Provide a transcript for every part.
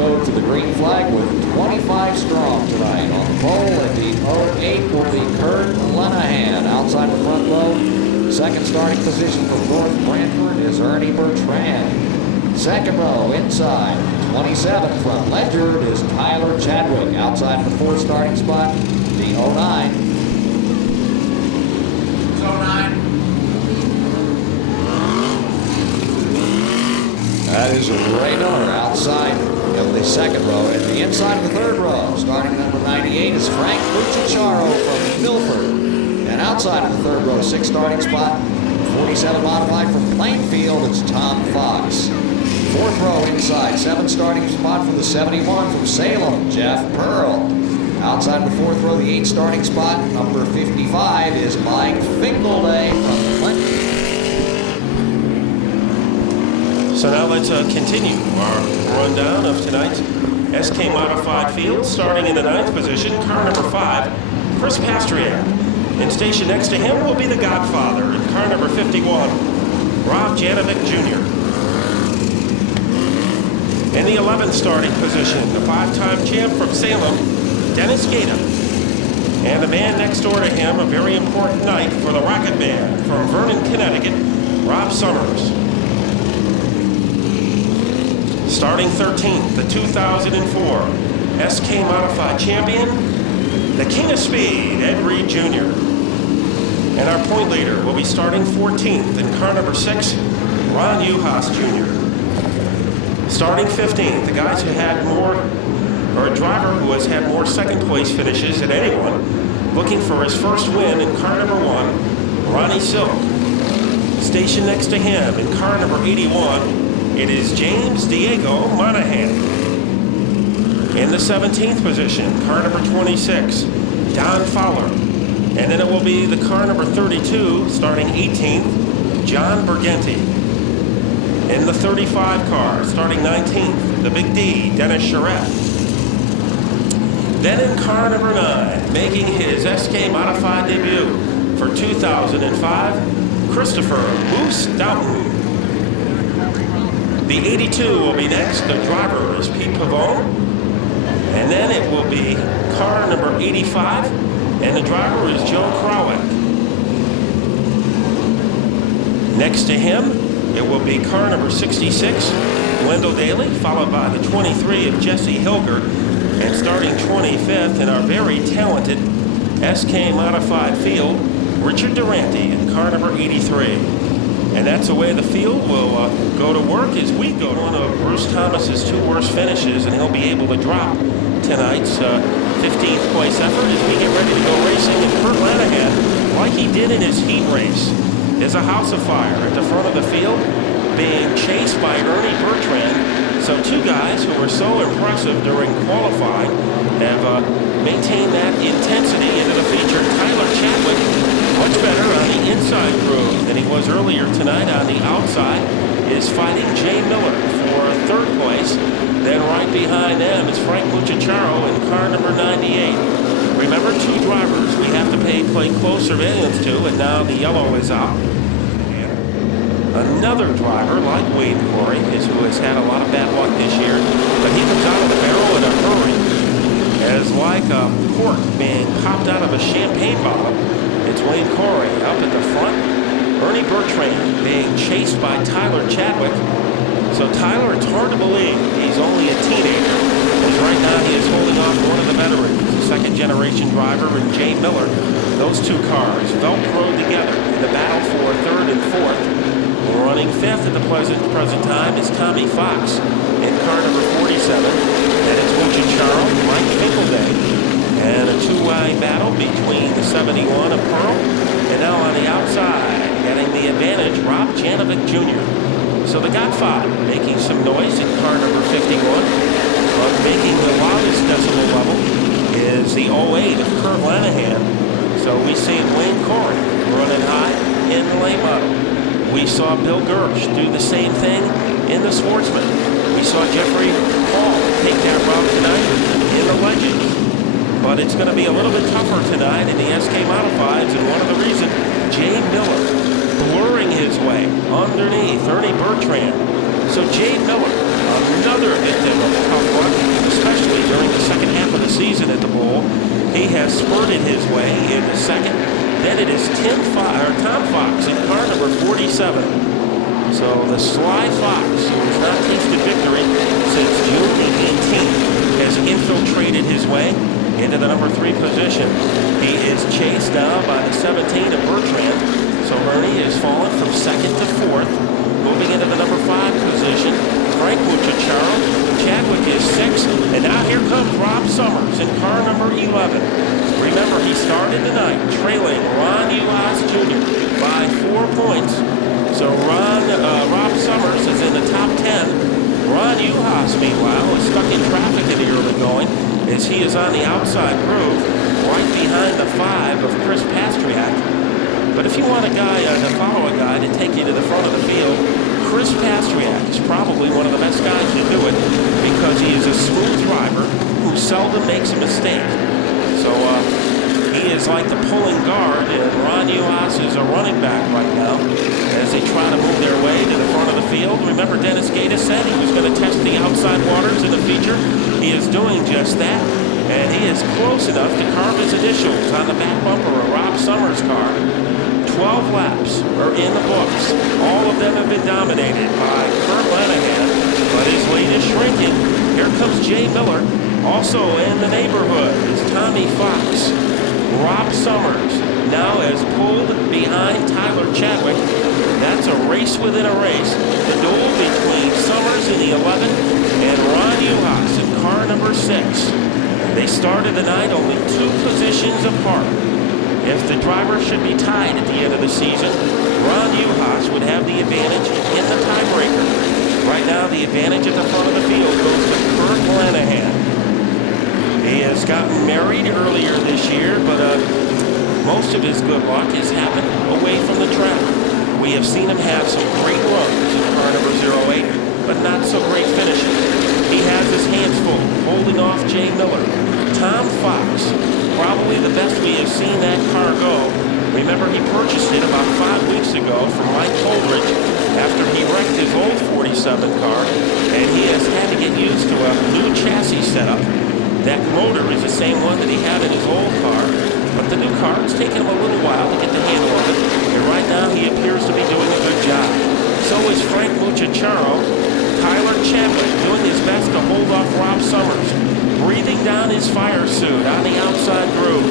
go to the green flag with 25 strong tonight. On the pole at the 08 will be Kurt Lenahan. Outside the front row, second starting position for North Brantford is Ernie Bertrand. Second row inside, 27 from Ledyard is Tyler Chadwick. Outside of the fourth starting spot, the 09. That is Ray Miller outside of the second row. At the inside of the third row, starting number 98 is Frank Mucciacciaro from Milford. And outside of the third row, sixth starting spot, 47 modified from Plainfield, it's Tom Fox. Fourth row inside, seventh starting spot for the 71 from Salem, Jeff Pearl. Outside of the fourth row, the eighth starting spot, number 55 is Mike Finkelday from Clinton. So now let's continue our rundown of tonight's SK Modified Field. Starting in the ninth position, car number 5, Chris Pastriak. And stationed next to him will be the Godfather in car number 51, Rob Janovic Jr. In the 11th starting position, the 5-time champ from Salem, Dennis Gata. And the man next door to him, a very important night for the Rocket Man from Vernon, Connecticut, Rob Summers. Starting 13th, the 2004 SK Modified Champion, the King of Speed, Ed Reed Jr. And our point leader will be starting 14th in car number 6, Ron Uhas Jr. Starting 15th, the guys who had more, or a driver who has had more second place finishes than anyone, looking for his first win in car number 1, Ronnie Silk. Stationed next to him in car number 81, it is James Diego Monahan. In the 17th position, car number 26, Don Fowler. And then it will be the car number 32, starting 18th, John Bergenti. In the 35 car, starting 19th, the Big D, Dennis Charette. Then in car number 9, making his SK Modified debut for 2005, Christopher Moose Doughton. The 82 will be next. The driver is Pete Pavone. And then it will be car number 85, and the driver is Joe Krawick. Next to him, it will be car number 66, Wendell Daly, followed by the 23 of Jesse Hilger, and starting 25th in our very talented SK Modified field, Richard Durante in car number 83. And that's the way the field will go to work as we go to one of Bruce Thomas's 2 worst finishes, and he'll be able to drop tonight's 15th place effort as we get ready to go racing. And Kurt Lenahan, like he did in his heat race, is a house of fire at the front of the field, being chased by Ernie Bertrand. So 2 guys who were so impressive during qualifying have maintained that intensity into the feature. Tyler Chadwick, much better on the inside groove than he was earlier tonight. On the outside is fighting Jay Miller for 3rd place. Then right behind them is Frank Mucciacciaro in car number 98. Remember, 2 drivers we have to play close surveillance to, and now the yellow is out. Another driver like Wade Corey who has had a lot of bad luck this year, but he comes out of the barrel in a hurry. As like a cork being popped out of a champagne bottle, it's Wayne Corey up at the front. Ernie Bertrand being chased by Tyler Chadwick. So Tyler, it's hard to believe he's only a teenager, as right now he is holding off one of the veterans, the second-generation driver, and Jay Miller. Those 2 cars velcroed together in the battle for 3rd and 4th. Running 5th at the present time is Tommy Fox in car number 47. And it's Mucciacciaro, Mike Finkelday. And a 2-way battle between the 71 of Pearl. And now on the outside, getting the advantage, Rob Janovic Jr. So the Godfather making some noise in car number 51. But making the loudest decibel level is the 08 of Kurt Lenahan. So we see Wayne Corey running high in the late model. We saw Bill Gersh do the same thing in the Sportsman. We saw Jeffrey Hall take that route tonight in the Legends. But it's going to be a little bit tougher tonight in the SK Modifieds, and one of the reasons, Jay Miller blurring his way underneath Ernie Bertrand. So Jay Miller another victim of tough luck, especially during the second half of the season at the Bowl. He has spurted his way in the second. Then it is Tom Fox in car number 47. So the Sly Fox, who has not tasted victory since June the 18th, has infiltrated his way into the number 3 position. He is chased now by the 17 of Bertrand. So Bernie has fallen from 2nd to 4th, moving into the number 5 position. Frank Muchacharo, Chadwick is 6th, and now here comes Rob Summers in car number 11. Remember, he started tonight trailing Ron Uhas Jr. by 4 points. So Rob Summers is in the top 10. Ron Uhas, meanwhile, is stuck in traffic in the early going as he is on the outside groove, right behind the 5 of Chris Pastriak. But if you want a guy to follow a guy to take you to the front of the field, Chris Pastriak is probably one of the best guys to do it because he is a smooth driver who seldom makes a mistake. So he is like the pulling guard, and Ron Uhas is a running back right now as they try to move their way to the front of the field. Remember, Dennis Gaeta said he was going to test the outside waters in the feature. He is doing just that, and he is close enough to carve his initials on the back bumper of Rob Summers' car. 12 laps are in the books. All of them have been dominated by Kurt Lenahan, but his lead is shrinking. Here comes Jay Miller. Also in the neighborhood is Tommy Fox. Rob Summers now has pulled behind Tyler Chadwick. That's a race within a race. The duel between Summers in the 11 and Ron Uhas in car number 6. They started the night only 2 positions apart. If the driver should be tied at the end of the season, Ron Uhas would have the advantage in the tiebreaker. Right now, the advantage at the front of the field goes to Kurt Lenahan. He has gotten married earlier this year, but most of his good luck has happened away from the track. We have seen him have some great runs in car number 08, but not so great finishes. He has his hands full, holding off Jay Miller. Tom Fox, probably the best we have seen that car go. Remember, he purchased it about 5 weeks ago from Mike Holdridge after he wrecked his old 47 car, and he has had to get used to a new chassis setup. That motor is the same one that he had in his old car, but the new car, it's taken him a little while to get the handle of it, and right now he appears to be doing a good job. So is Frank Muchacharo. Tyler Chadwick doing his best to hold off Rob Summers, breathing down his fire suit on the outside groove.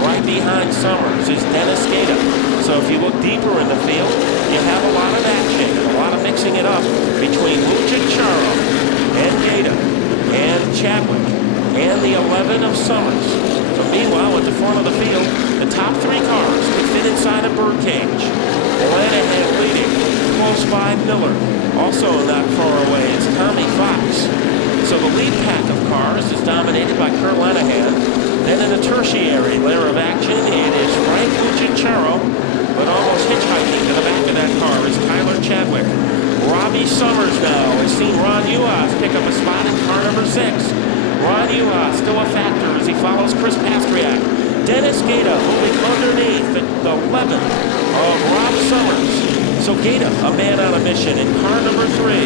Right behind Summers is Dennis Gaeta. So if you look deeper in the field, you have a lot of action, a lot of mixing it up between Muchacharo and Gaeta and Chadwick and the 11 of Summers. So meanwhile, at the front of the field, the top 3 cars can fit inside a birdcage. Lenahan leading, close by Miller. Also not far away is Tommy Fox. So the lead pack of cars is dominated by Kurt Lenahan. Then in the tertiary layer of action, it is Frank Muchacharo, but almost hitchhiking to the back of that car is Tyler Chadwick. Robbie Summers now has seen Ron Uhas pick up a spot in car number 6. Ron Uhas still a factor as he follows Chris Pastriak. Dennis Gaeta moving underneath the 11th of Rob Summers. So Gaeta, a man on a mission in car number 3.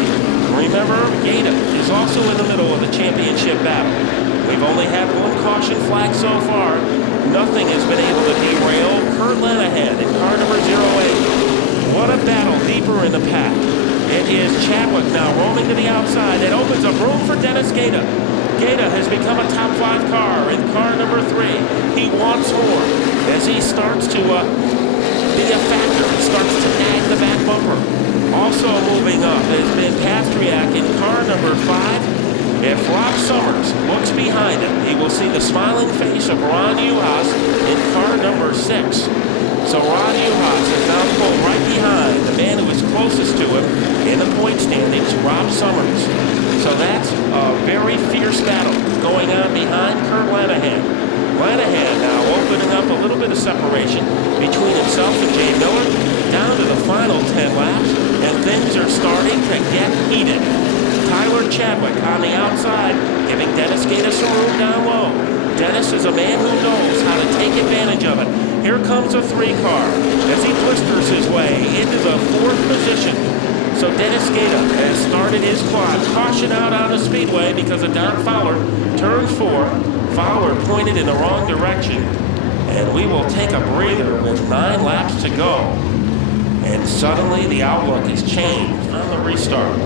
Remember, Gaeta is also in the middle of the championship battle. We've only had 1 caution flag so far. Nothing has been able to derail Kurt Lenahan in car number 08. What a battle deeper in the pack. It is Chadwick now roaming to the outside. It opens up room for Dennis Gaeta. Gaeta has become a top 5 car in car number 3. He wants more as he starts to be a factor. He starts to nag the back bumper. Also moving up has been Pastriak in car number 5. If Rob Summers looks behind him, he will see the smiling face of Ron Uhas in car number 6. So Ron Uhas is now pulled right behind the man who is closest to him in the point standings, Rob Summers. So that's a very fierce battle going on behind Kurt Lenahan. Lenahan now opening up a little bit of separation between himself and Jay Miller down to the final 10 laps, and things are starting to get heated. Tyler Chadwick on the outside, giving Dennis Gaeta some room down low. Dennis is a man who knows how to take advantage of it. Here comes a 3 car as he blisters his way into the 4th position. So Dennis Gata has started his quad. Caution out on the speedway because of Don Fowler. Turn 4. Fowler pointed in the wrong direction. And we will take a breather with 9 laps to go. And suddenly the outlook is changed on the restart.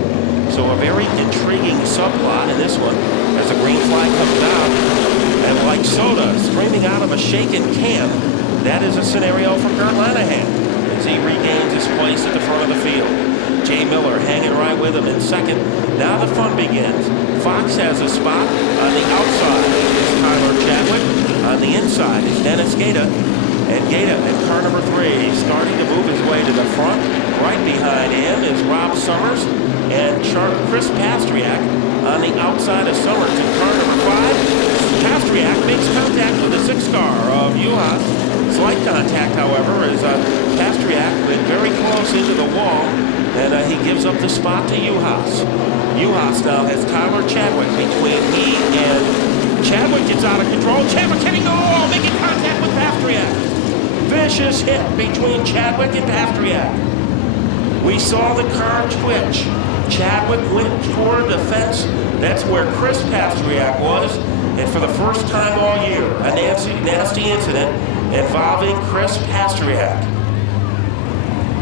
So a very intriguing subplot in this one as the green flag comes out. And like soda screaming out of a shaken can, that is a scenario for Kurt Lenahan as he regains his place at the front of the field. Jay Miller hanging right with him in second. Now the fun begins. Fox has a spot. On the outside is Tyler Chadwick. On the inside is Dennis Gata. And Gata in car number 3 starting to move his way to the front. Right behind him is Rob Summers and Chris Pastriak on the outside of Summers in car number 5. Pastriak makes contact with the 6 car of Juhas. Slight contact, however, as Pastriak went very close into the wall, and he gives up the spot to Juhas. Juhas now has Tyler Chadwick between he and Chadwick gets out of control. Chadwick hitting the wall, making contact with Pastriak. Vicious hit between Chadwick and Pastriak. We saw the car twitch. Chadwick went toward the fence. That's where Chris Pastriak was. And for the first time all year, a nasty incident involving Chris Pastriak,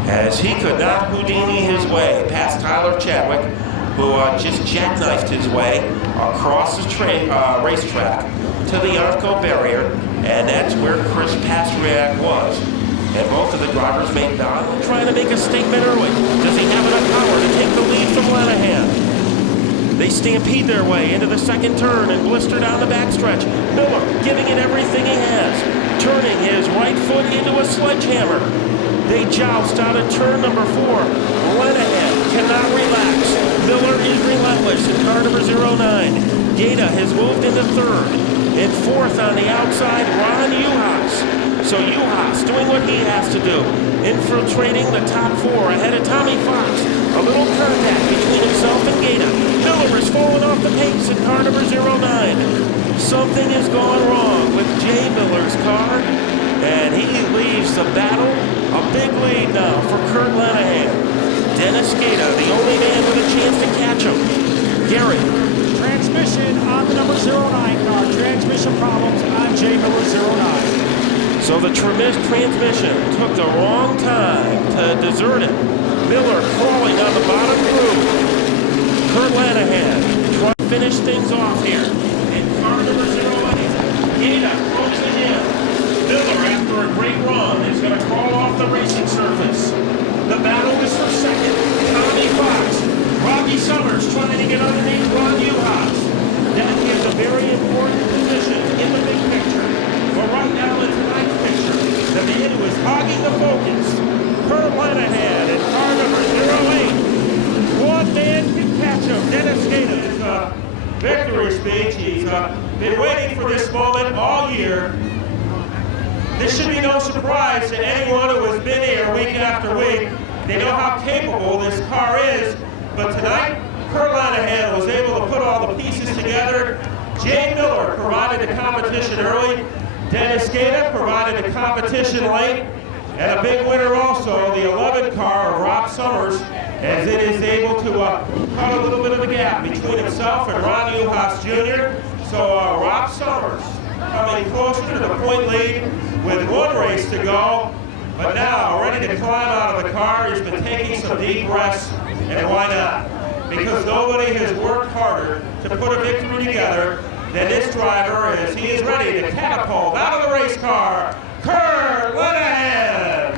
as he could not Houdini his way past Tyler Chadwick, who just jackknifed his way across the racetrack to the Arco barrier, and that's where Chris Pastriak was. And both of the drivers made Donald trying to make a statement early. Does he have enough power to take the lead from Lenahan? They stampede their way into the second turn and blister down the backstretch. Miller giving it everything he has, turning his right foot into a sledgehammer. They joust out of turn number 4. Lenahan cannot relax. Miller is relentless in car number 09. Gata has moved into 3rd. In 4th on the outside, Ron Juhas. So Juhas doing what he has to do, infiltrating the top 4 ahead of Tommy Fox. A little contact between himself and Gata. Miller is falling off the pace in car number 09. Something has gone wrong with Jay Miller's car, and he leaves the battle. A big lead now for Kurt Lenahan. Dennis Gata, the only man with a chance to catch him. Gary. Transmission on the number 09 car. Transmission problems on Jay Miller 09. So the transmission took the wrong time to desert it. Miller crawling on the bottom groove. Kurt Lenahan trying to finish things off here. In car number 08, Gata closing in. Miller, after a great run, is going to crawl off the racing surface. The battle is for second. Tommy Fox. Robbie Summers trying to get underneath Ron Juhas. That is a very important position in the big picture. But right now in tonight's picture, the man who is hogging the focus, Kurt Lenahan in car number 08. One man can catch him. Dennis Gata's victory speech. He's been waiting for this moment all year. This should be no surprise to anyone who has been here week after week. They know how capable this car is. But tonight, Kurt Lenahan was able to put all the pieces together. Jay Miller provided the competition early. Dennis Gata provided the competition late. And a big winner also, the 11 car of Rob Summers, as it is able to cut a little bit of a gap between himself and Ron Juhas Jr. So Rob Summers coming closer to the point lead with 1 race to go. But now, ready to climb out of the car, he's been taking some deep breaths. And why not? Because nobody has worked harder to put a victory together than this driver, as he is ready to catapult out of the race car, Kurt Lenahan.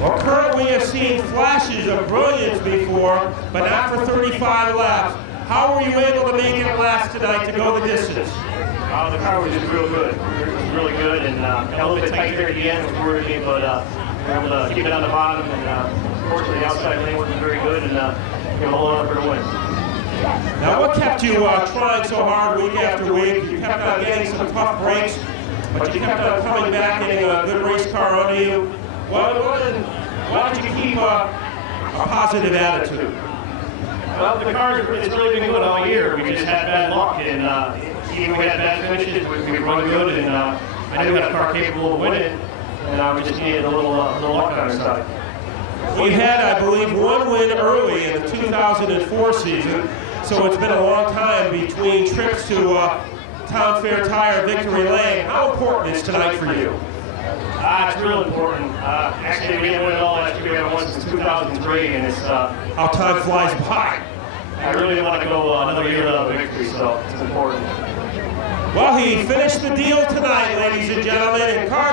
Well, Kurt, we have seen flashes of brilliance before, but not for 35 laps. How were you able to make it last tonight to go the distance? The car was just real good. It was really good, and a little bit tight there at the end was worried me, but we were able to keep it on the bottom, and fortunately the outside lane wasn't very good, and hold on for the win. Now, what kept you trying so hard week after week? You kept on getting some tough breaks, but you kept on coming back, getting a good race car under you. Why did you keep a positive attitude? Well, the car has really been good all year. We just had bad luck, and even we had bad finishes, we run good, and I knew we had a car capable of winning. and we just needed a little luck on our side. You had, I believe, one win early in the 2004 season, so it's been a long time between trips to Town Fair Tire Victory Lane. How important is tonight for you? It's real important. Actually, we didn't win it all last year. We haven't won since 2003, and it's How time flies by. I really want to go another year without a victory, so it's important. Well, he finished the deal tonight, ladies and gentlemen, and Kurt